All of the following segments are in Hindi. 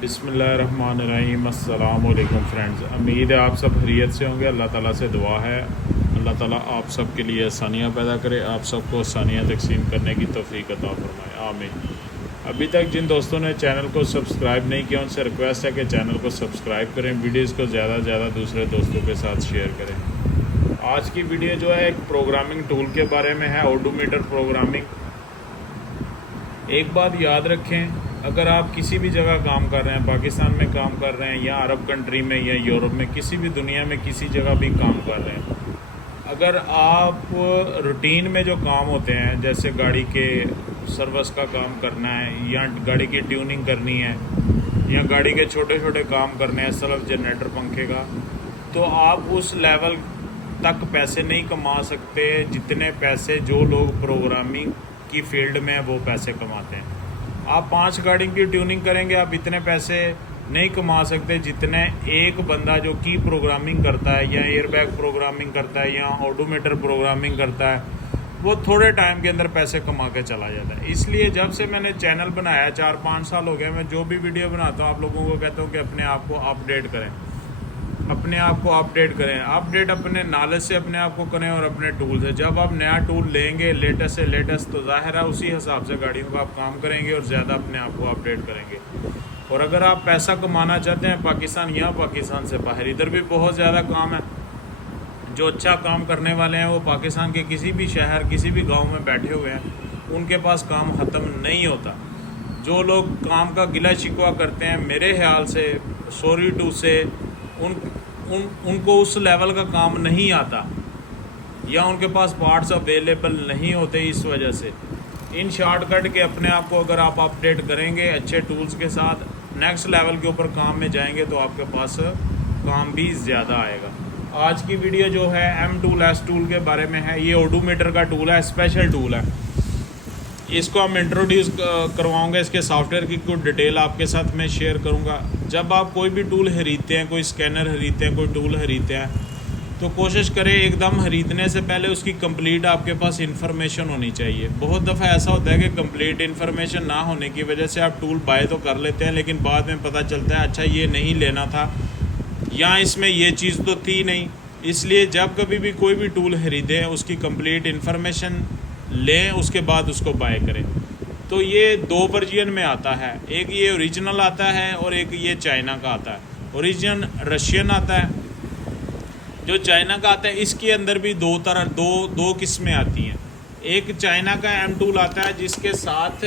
बिस्मिल्लाहिर्रहमानिर्रहीम। अस्सलाम वालेकुम फ्रेंड्स, उम्मीद है आप सब खैरियत से होंगे। अल्लाह ताला से दुआ है अल्लाह ताला आप सब के लिए आसानियाँ पैदा करे, आप सबको आसानियाँ तकसीम करने की तौफीक अता फरमाए, आमीन। अभी तक जिन दोस्तों ने चैनल को सब्सक्राइब नहीं किया उनसे रिक्वेस्ट है कि चैनल को सब्सक्राइब करें, वीडियोज़ को ज़्यादा से ज़्यादा दूसरे दोस्तों के साथ शेयर करें। आज की वीडियो जो है एक प्रोग्रामिंग टूल के बारे में है, ओडोमीटर प्रोग्रामिंग। एक बात याद रखें, अगर आप किसी भी जगह काम कर रहे हैं, पाकिस्तान में काम कर रहे हैं या अरब कंट्री में या यूरोप में, किसी भी दुनिया में किसी जगह भी काम कर रहे हैं, अगर आप रूटीन में जो काम होते हैं जैसे गाड़ी के सर्विस का काम करना है या गाड़ी की ट्यूनिंग करनी है या गाड़ी के छोटे छोटे काम करने हैं, सिर्फ जनरेटर पंखे का, तो आप उस लेवल तक पैसे नहीं कमा सकते जितने पैसे जो लोग प्रोग्रामिंग की फील्ड में वो पैसे कमाते हैं। आप 5 गाड़ी की ट्यूनिंग करेंगे, आप इतने पैसे नहीं कमा सकते जितने एक बंदा जो की प्रोग्रामिंग करता है या एयरबैग प्रोग्रामिंग करता है या ओडोमीटर प्रोग्रामिंग करता है, वो थोड़े टाइम के अंदर पैसे कमा के चला जाता है। इसलिए जब से मैंने चैनल बनाया 4-5 साल हो गए, मैं जो भी वीडियो बनाता हूँ आप लोगों को कहता हूँ कि अपने आप को अपडेट करें, अपने आप को अपडेट करें। अपडेट अपने नॉलेज से अपने आप को करें और अपने टूल से। जब आप नया टूल लेंगे लेटेस्ट से लेटेस्ट, तो ज़ाहिर है उसी हिसाब से गाड़ियों का आप काम करेंगे और ज़्यादा अपने आप को अपडेट करेंगे। और अगर आप पैसा कमाना चाहते हैं पाकिस्तान या पाकिस्तान से बाहर, इधर भी बहुत ज़्यादा काम है। जो अच्छा काम करने वाले हैं वो पाकिस्तान के किसी भी शहर किसी भी गाँव में बैठे हुए हैं, उनके पास काम ख़त्म नहीं होता। जो लोग काम का गिला शिकवा करते हैं, मेरे ख्याल से सॉरी टू से उनको उस लेवल का काम नहीं आता या उनके पास पार्ट्स अवेलेबल नहीं होते। इस वजह से इन शॉर्टकट के अपने आप को अगर आप अपडेट करेंगे अच्छे टूल्स के साथ, नेक्स्ट लेवल के ऊपर काम में जाएंगे तो आपके पास काम भी ज़्यादा आएगा। आज की वीडियो जो है M2S टूल के बारे में है। ये ओडोमीटर का टूल है, स्पेशल टूल है। इसको हम इंट्रोड्यूस करवाऊंगा, इसके सॉफ्टवेयर की कुछ डिटेल आपके साथ मैं शेयर करूंगा। जब आप कोई भी टूल खरीदते हैं, कोई स्कैनर खरीदते हैं, कोई टूल खरीदते हैं, तो कोशिश करें एकदम खरीदने से पहले उसकी कंप्लीट आपके पास इंफॉर्मेशन होनी चाहिए। बहुत दफ़ा ऐसा होता है कि कंप्लीट इंफॉर्मेशन ना होने की वजह से आप टूल बाय तो कर लेते हैं, लेकिन बाद में पता चलता है अच्छा ये नहीं लेना था या इसमें ये चीज़ तो थी नहीं। इसलिए जब कभी भी कोई भी टूल खरीदें उसकी कंप्लीट इंफॉर्मेशन लें, उसके बाद उसको बाय करें। तो ये 2 वर्जन में आता है, एक ये ओरिजिनल आता है और एक ये चाइना का आता है। ओरिजिनल रशियन आता है, जो चाइना का आता है इसके अंदर भी दो किस्में आती हैं। एक चाइना का M टूल आता है जिसके साथ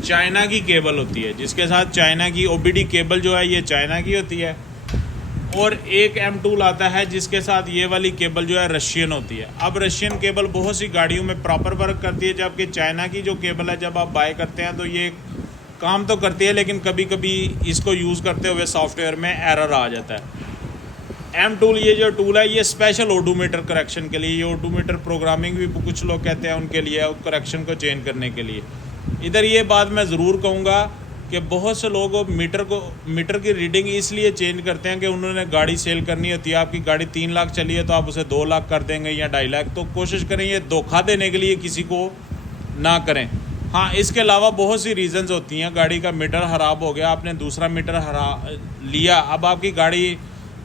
चाइना की केबल होती है, जिसके साथ चाइना की OBD केबल जो है ये चाइना की होती है, और एक M टूल आता है जिसके साथ ये वाली केबल जो है रशियन होती है। अब रशियन केबल बहुत सी गाड़ियों में प्रॉपर वर्क करती है, जबकि चाइना की जो केबल है जब आप बाय करते हैं तो ये काम तो करती है, लेकिन कभी कभी इसको यूज़ करते हुए सॉफ्टवेयर में एरर आ जाता है। M टूल ये जो टूल है ये स्पेशल ओडोमीटर करेक्शन के लिए, ये ओडोमीटर प्रोग्रामिंग भी कुछ लोग कहते हैं उनके लिए, करेक्शन को चेंज करने के लिए। इधर ये बात मैं ज़रूर कहूँगा कि बहुत से लोग मीटर की रीडिंग इसलिए चेंज करते हैं कि उन्होंने गाड़ी सेल करनी होती है। आपकी गाड़ी 3 लाख चली है तो आप उसे 2 लाख कर देंगे या 2.5 लाख। तो कोशिश करें ये धोखा देने के लिए किसी को ना करें। हाँ, इसके अलावा बहुत सी रीज़न्स होती हैं। गाड़ी का मीटर ख़राब हो गया, आपने दूसरा मीटर लिया, अब आपकी गाड़ी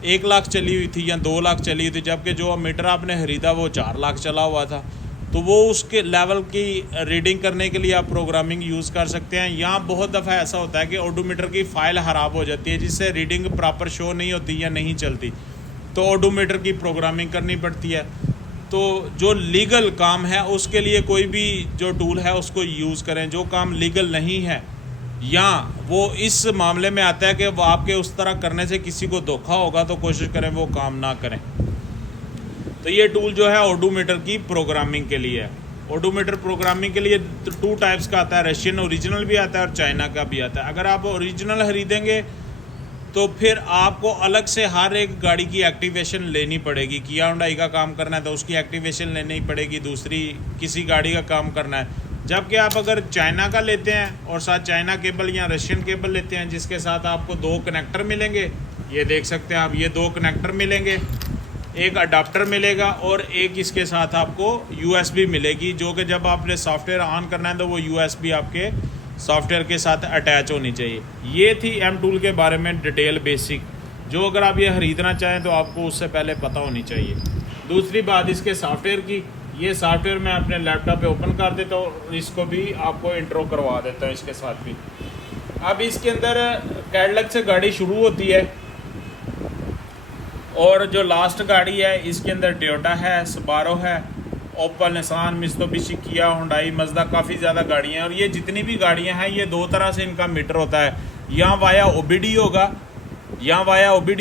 1 लाख चली हुई थी या 2 लाख चली हुई थी, जबकि जो मीटर आपने ख़रीदा वो 4 लाख चला हुआ था, तो वो उसके लेवल की रीडिंग करने के लिए आप प्रोग्रामिंग यूज़ कर सकते हैं। यहाँ बहुत दफ़ा ऐसा होता है कि ओडोमीटर की फ़ाइल ख़राब हो जाती है जिससे रीडिंग प्रॉपर शो नहीं होती या नहीं चलती, तो ओडोमीटर की प्रोग्रामिंग करनी पड़ती है। तो जो लीगल काम है उसके लिए कोई भी जो टूल है उसको यूज़ करें। जो काम लीगल नहीं है या वो इस मामले में आता है कि वो आपके उस तरह करने से किसी को धोखा होगा, तो कोशिश करें वो काम ना करें। तो ये टूल जो है ओडोमीटर की प्रोग्रामिंग के लिए है। ओडोमीटर प्रोग्रामिंग के लिए 2 टाइप्स का आता है, रशियन ओरिजिनल भी आता है और चाइना का भी आता है। अगर आप ओरिजिनल खरीदेंगे तो फिर आपको अलग से हर एक गाड़ी की एक्टिवेशन लेनी पड़ेगी। किया हुंडई का काम करना है तो उसकी एक्टिवेशन लेनी पड़ेगी, दूसरी किसी गाड़ी का काम करना है। जबकि आप अगर चाइना का लेते हैं और साथ चाइना केबल या रशियन केबल लेते हैं जिसके साथ आपको 2 कनेक्टर मिलेंगे, ये देख सकते हैं आप, ये 2 कनेक्टर मिलेंगे, एक अडाप्टर मिलेगा और एक इसके साथ आपको USB मिलेगी, जो कि जब आपने सॉफ्टवेयर ऑन करना है तो वो USB आपके सॉफ्टवेयर के साथ अटैच होनी चाहिए। ये थी एम टूल के बारे में डिटेल बेसिक, जो अगर आप ये ख़रीदना चाहें तो आपको उससे पहले पता होनी चाहिए। दूसरी बात इसके सॉफ्टवेयर की, ये सॉफ्टवेयर मैं अपने लैपटॉप पे ओपन कर देता हूँ, इसको भी आपको इंट्रो करवा देता हूँ इसके साथ भी। अब इसके अंदर कैडलक से गाड़ी शुरू होती है और जो लास्ट गाड़ी है इसके अंदर टोयोटा है, सुबारू है, ओपल, निसान, मित्सुबिशी, किया, हुंडई, मज़दा, काफ़ी ज़्यादा गाड़ियाँ हैं। और ये जितनी भी गाड़ियाँ हैं ये दो तरह से इनका मीटर होता है, यहाँ वाया ओबीडी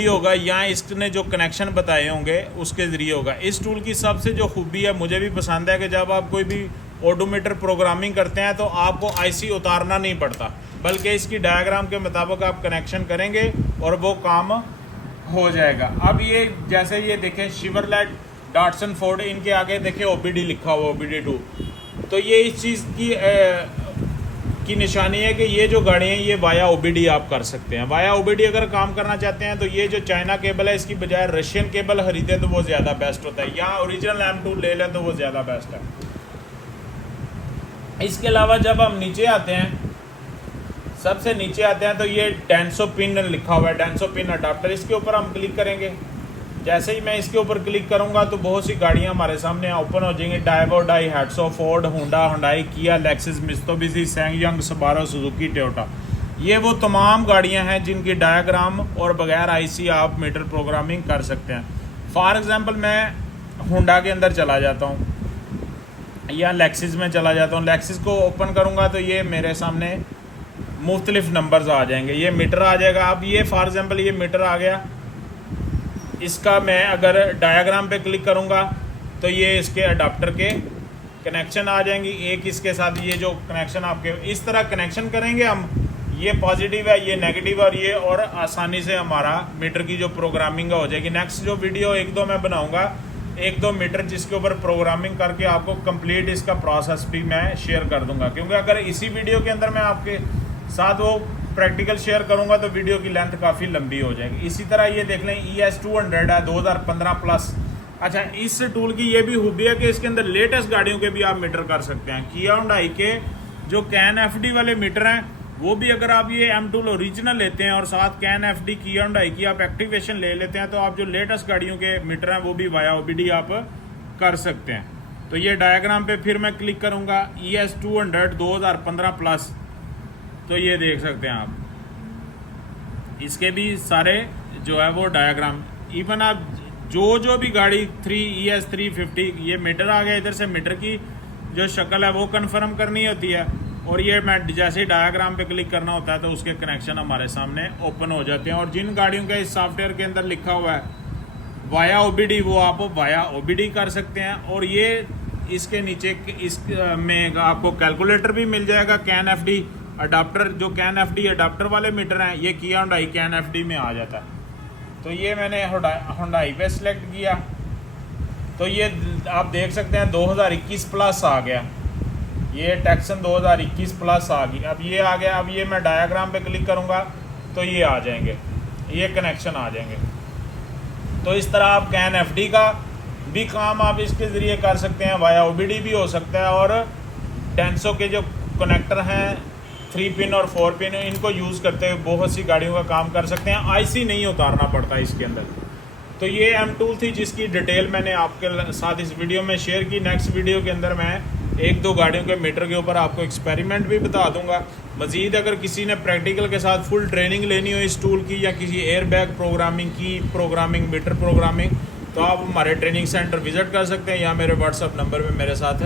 होगा, यहाँ इसने जो कनेक्शन बताए होंगे उसके ज़रिए होगा। इस टूल की सबसे जो खूबी है, मुझे भी पसंद है, कि जब आप कोई भी ओडोमीटर प्रोग्रामिंग करते हैं तो आपको आईसी उतारना नहीं पड़ता, बल्कि इसकी डायग्राम के मुताबिक आप कनेक्शन करेंगे और वो काम हो जाएगा। अब ये जैसे ये देखें शिवरलेट, डॉटसन, फोर्ड, इनके आगे देखें ओबीडी लिखा हुआ, ओबीडी 2। तो ये इस चीज़ की निशानी है कि ये जो गाड़ियाँ हैं ये वाया ओबीडी आप कर सकते हैं। वाया ओबीडी अगर काम करना चाहते हैं तो ये जो चाइना केबल है इसकी बजाय रशियन केबल खरीदें तो वो ज़्यादा बेस्ट होता है, या ओरिजिनल एम टूल ले लें तो वो ज़्यादा बेस्ट है। इसके अलावा जब हम नीचे आते हैं, सबसे नीचे आते हैं, तो ये डेंसो पिन लिखा हुआ है, डेंसो पिन अडाप्टर, इसके ऊपर हम क्लिक करेंगे। जैसे ही मैं इसके ऊपर क्लिक करूंगा तो बहुत सी गाड़ियां हमारे सामने ओपन हो जाएंगी। डाइवो, हाइट्सो, फोर्ड, होंडा, हुंडई, किया, Lexus, Mitsubishi, SsangYong, Subaru, Suzuki, Toyota, ये वो तमाम गाड़ियां हैं जिनकी डायग्राम और बगैर आईसी आप मीटर प्रोग्रामिंग कर सकते हैं। फॉर एग्जांपल मैं होंडा के अंदर चला जाता हूँ या लेक्सस में चला जाता हूँ। लेक्सस को ओपन करूँगा तो ये मेरे सामने मुख्तलिफ नंबर्स आ जाएंगे, ये मीटर आ जाएगा। अब ये फॉर एग्जांपल ये मीटर आ गया, इसका मैं अगर डायग्राम पे क्लिक करूँगा तो ये इसके अडाप्टर के कनेक्शन आ जाएंगी, एक इसके साथ ये जो कनेक्शन आपके इस तरह कनेक्शन करेंगे हम, ये पॉजिटिव है, ये नेगेटिव, और ये, और आसानी से हमारा मीटर की जो प्रोग्रामिंग हो जाएगी। नेक्स्ट जो वीडियो एक दो मैं बनाऊँगा, एक दो मीटर जिसके ऊपर प्रोग्रामिंग करके आपको कंप्लीट इसका प्रोसेस भी मैं शेयर कर दूँगा, क्योंकि अगर इसी वीडियो के अंदर मैं आपके साथ वो प्रैक्टिकल शेयर करूंगा तो वीडियो की लेंथ काफ़ी लंबी हो जाएगी। इसी तरह ये देख लें ES 200 है 2015 प्लस। अच्छा, इस टूल की ये भी खूबी है कि इसके अंदर लेटेस्ट गाड़ियों के भी आप मीटर कर सकते हैं। किया, हुंडई के जो कैन FD वाले मीटर हैं वो भी अगर आप ये एम टूल ओरिजिनल लेते हैं और साथ कैन FD, किया, हुंडई की आप एक्टिवेशन ले लेते हैं तो आप जो लेटेस्ट गाड़ियों के मीटर हैं वो भी वाया ओबीडी आप कर सकते हैं। तो ये डायग्राम पे फिर मैं क्लिक करूँगा ES 200 2015 प्लस, तो ये देख सकते हैं आप, इसके भी सारे जो है वो डायग्राम, इवन आप जो भी गाड़ी 3 ES 350, ये मीटर आ गया, इधर से मीटर की जो शक्ल है वो कंफर्म करनी होती है, और ये मैं जैसे ही डायग्राम पे क्लिक करना होता है तो उसके कनेक्शन हमारे सामने ओपन हो जाते हैं। और जिन गाड़ियों का इस सॉफ्टवेयर के अंदर लिखा हुआ है वाया ओबीडी, वो आप वाया ओबीडी कर सकते हैं। और ये इसके नीचे इस में आपको कैलकुलेटर भी मिल जाएगा, कैन FD अडाप्टर, जो कैन FD अडाप्टर वाले मीटर हैं ये किया, हुंडई कैन FD में आ जाता है। तो ये मैंने हुंडई पे सिलेक्ट किया तो ये आप देख सकते हैं 2021 प्लस आ गया, ये टेक्सन 2021 प्लस आ गई। अब ये आ गया, अब ये मैं डायग्राम पे क्लिक करूँगा तो ये आ जाएंगे, ये कनेक्शन आ जाएंगे। तो इस तरह आप कैन FD का भी काम आप इसके ज़रिए कर सकते हैं, वाया ओबीडी भी हो सकता है, और डेंसो के जो कनेक्टर हैं 3 पिन और 4 पिन, इनको यूज़ करते हुए बहुत सी गाड़ियों का काम कर सकते हैं, आईसी नहीं उतारना पड़ता इसके अंदर। तो ये एम टूल थी जिसकी डिटेल मैंने आपके साथ इस वीडियो में शेयर की। नेक्स्ट वीडियो के अंदर मैं एक दो गाड़ियों के मीटर के ऊपर आपको एक्सपेरिमेंट भी बता दूंगा। मज़ीद अगर किसी ने प्रैक्टिकल के साथ फुल ट्रेनिंग लेनी हो इस टूल की, या किसी एयरबैग प्रोग्रामिंग की, प्रोग्रामिंग, मीटर प्रोग्रामिंग, तो आप हमारे ट्रेनिंग सेंटर विज़िट कर सकते हैं या मेरे व्हाट्सअप नंबर पे मेरे साथ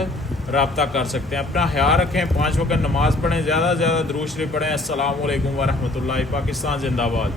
रब्ता कर सकते हैं। अपना ख्याल रखें, 5 वक्त नमाज़ पढ़ें, ज़्यादा से ज़्यादा दुरूद शरीफ पढ़ें। अस्सलामु अलैकुम व रहमतुल्लाहि। पाकिस्तान जिंदाबाद।